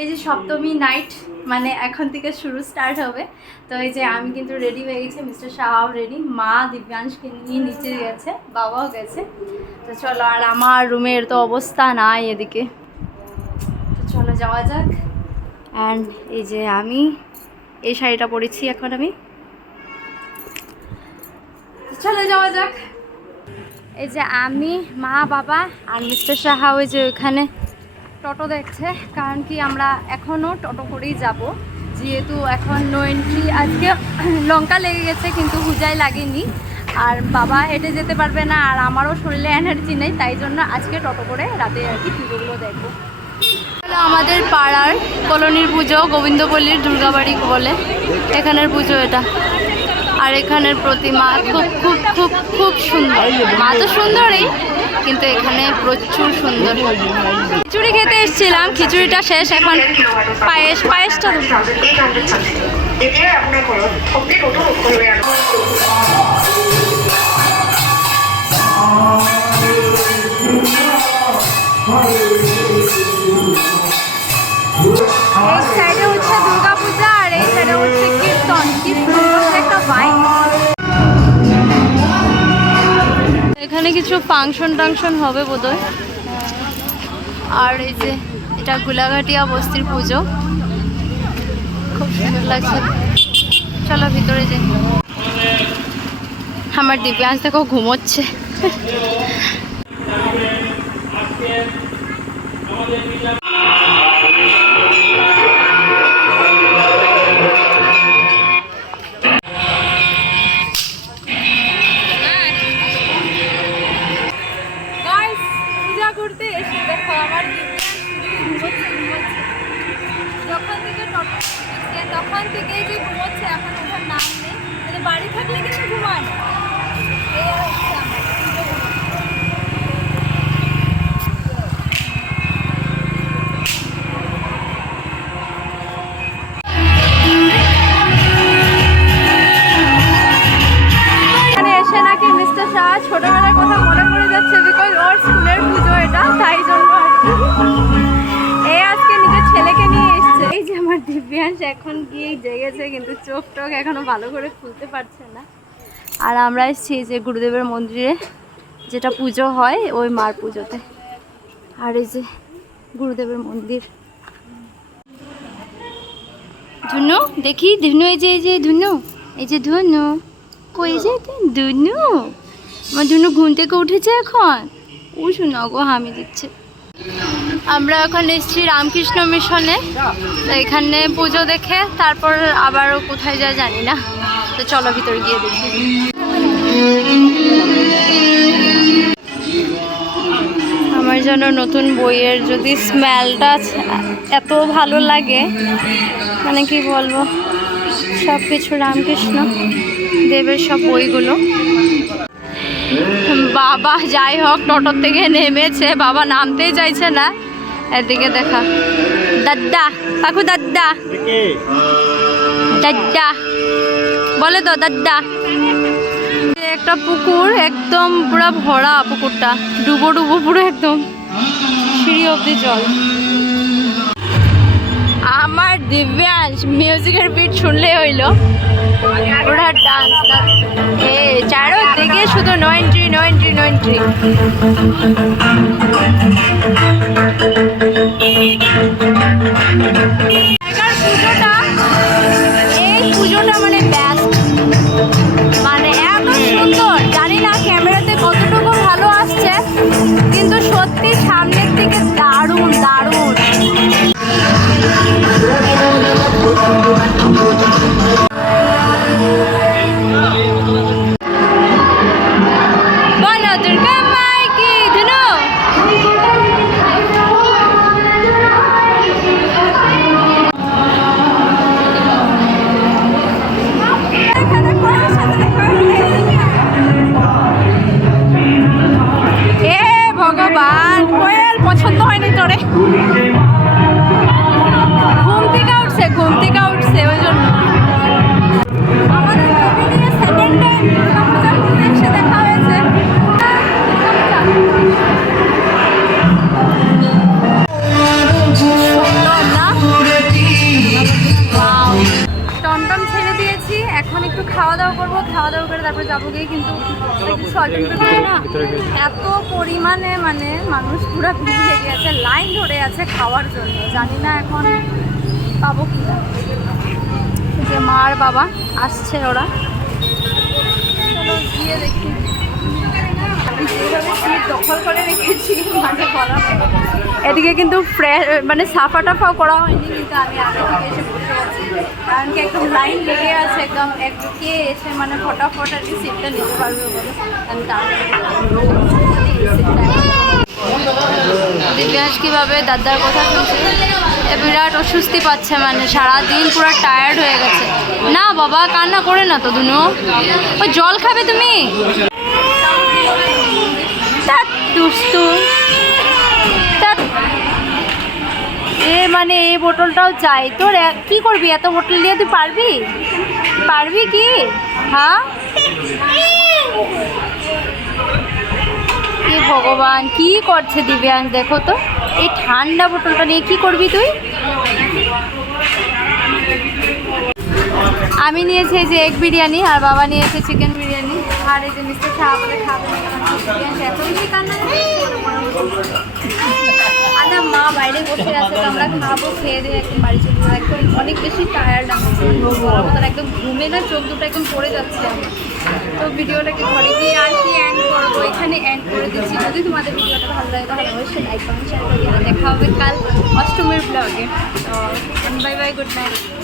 এই যে সপ্তমী নাইট মানে এখন থেকে শুরু স্টার্ট হবে। তো এই যে আমি কিন্তু রেডি হয়ে গেছি, মিস্টার শাহও রেডি, মা দিব্যাংশকে নিয়ে নিচে গেছে, বাবাও গেছে। তো চলো, আর আমার রুমের তো অবস্থা নাই এদিকে, তো চলো যাওয়া যাক। অ্যান্ড এই যে আমি এই শাড়িটা পরেছি এখন আমি, চলো যাওয়া যাক। এই যে আমি, মা, বাবা আর মিস্টার সাহা ওই যে ওইখানে টোটো দেখছে, কারণ কি আমরা এখনও টোটো করেই যাব, যেহেতু এখন নো এন্ট্রি। আজকে লঙ্কা লেগে গেছে কিন্তু হুজাই লাগেনি, আর বাবা হেঁটে যেতে পারবে না, আর আমারও শরীরে এনার্জি নেই, তাই জন্য আজকে টোটো করে রাতে আর কি পুজোগুলো দেখবো। আমাদের পাড়ার কলোনির পুজো, গোবিন্দপল্লীর দুর্গাবাড়ি বলে এখানের পুজো এটা। আর এখানের প্রতিমা খুব খুব খুব খুব সুন্দর, মা তো সুন্দরই কিন্তু এখানে প্রচুর সুন্দর। খিচুড়ি খেতে এসেছিলাম, খিচুড়িটা শেষ, এখন পায়েসটা এই সাইডে হচ্ছে দুর্গা পূজা আর এই সাইডে হচ্ছে কীর্তন, কি সুন্দর একটা ভাইব। এখানে কিছু ফাংশন টাংশন হবে বোধহয়। আর এই যে এটা গোলাঘাটিয়া বস্তির পুজো, খুব সুন্দর লাগছে। চলো ভিতরে যাই। আমার দিব্যাংশ দেখো ঘুমোচ্ছে। ঘুরতে এসে দেখো আমার যখন থেকে টোটো তখন থেকেই যে ঘুমোচ্ছে, এখন ওঠার নাম নেই। বাড়ি থাকলে কিন্তু ঘুমায় না, এই হচ্ছে আমার। এখানে এসে নাকি মিস্টার শাহ ছোটবেলার কথা মনে পড়ে যাচ্ছে, বিকজ ওর স্কুলের পুজো এটা, তাই জন্য আর কি এই আজকে নিজের ছেলেকে নিয়ে এসছে। এই যে আমার দিব্যাংশ এখন গিয়ে জেগেছে, কিন্তু চোখ টোক এখনো ভালো করে খুলতে পারছে না। আর আমরা এসেছি যে গুরুদেবের মন্দিরে, যেটা পুজো হয় ওই মার পুজোতে। আর এই যে গুরুদেবের মন্দির। ধুনু দেখি, ধুনু এই যে ধুনু, এই যে ধুনু কই, যে ধুনু, আমার ধুনু ঘুম থেকে উঠেছে এখন, ও শোনা গো হামি দিচ্ছে। আমরা এখন এসেছি রামকৃষ্ণ মিশনে, তো এখানে পুজো দেখে তারপর আবারও কোথায় যায় জানি না, তো চলো ভিতরে গিয়ে দেখি। আমার যেন নতুন বইয়ের যদি স্মেলটা এত ভালো লাগে, মানে কি বলবো, সব কিছু রামকৃষ্ণ দেবের সব বইগুলো। বাবা যাই হোক টোটোর থেকে নেমেছে, বাবা নামতেই চাইছে না। এদিকে দেখা, দাদা কাকু, দাদা দাদা বলে তো, দাদা। একটা পুকুর একদম পুরো ভরা, পুকুরটা ডুবো ডুবো পুরো একদম সিঁড়ি অব্দি জল। আমার দিব্যাংশ মিউজিকের বিট শুনলে হইলো ওরা ডান্স না, চারোদিকে শুধু no entry no entry no entry. পুজোটা, এই পুজোটা মানে বেস্ট, মানে এত সুন্দর, জানি না ক্যামেরাতে কতটুকু ভালো আসছে, কিন্তু সত্যি সামনের দিকে দারুণ দারুণ। বলো দুর্গা মাই কি, ধুনু খাওয়া দাওয়া করবো, খাওয়া দাওয়া করে তারপরে যাবো গিয়ে। কিন্তু শর্টিং পেপারে না এত পরিমাণে মানে মানুষ পুরো ভিড় লেগে আছে, লাইন ধরে আছে খাওয়ার জন্য। জানি না এখন পাবো কি না। যে মা আর বাবা আসছে, ওরা চলো গিয়ে দেখি। সিট দখল করে রেখেছি মানে বলা, এদিকে কিন্তু মানে সাফা টাফাও করা হয়নি, কিন্তু আমি আগে থেকে এসে বসে আছি কারণ কি একদম লাইন লেগে আছে একদম। কে এসে মানে ফটাফট আর কি সিটটা নিতে পারবে বলে আমি দিব্যাস কীভাবে দাদার কথা শুনছে, বিরাট অস্বস্তি পাচ্ছে, মানে সারাদিন পুরো টায়ার্ড হয়ে গেছে। না বাবা কান্না করে না তো দুনু, ওই জল খাবে তুমি? দুষ্টু মানে এই বোতলটাও চাই তোর। কি করবি এত বোতল দিয়ে? তুই পারবি? পারবি কি? হ্যাঁ কি ভগবান, কি করছে দিব্যাংশ দেখো তো, এই ঠান্ডা বোতলটা নিয়ে কি করবি তুই? আমি নিয়েছি এই যে এগ বিরিয়ানি, আর বাবা নিয়েছে চিকেন বিরিয়ানি, আর এই যে মিস্টার শাহ বলে খাবে এত বেশি কান্না। আর না মা বাইরে বসে আছে, তো আমরা খাবো, খেয়ে দিয়ে একদম বাড়ি চলে যাবো। একদম অনেক বেশি টায়ার্ড আমি, একদম ঘুমে না চোখ দুটো একদম পড়ে যাচ্ছে আমি। তো ভিডিওটাকে ঘরে গিয়ে আর কি এন্ড করবো, এখানে এন্ড করে দিচ্ছি। যদি তোমাদের ভিডিওটা ভালো লাগে তাহলে অবশ্যই লাইক কমেন্ট শেয়ার করে দিও। দেখা হবে কাল অষ্টমীর ব্লগে। তো বাই বাই, গুড নাইট।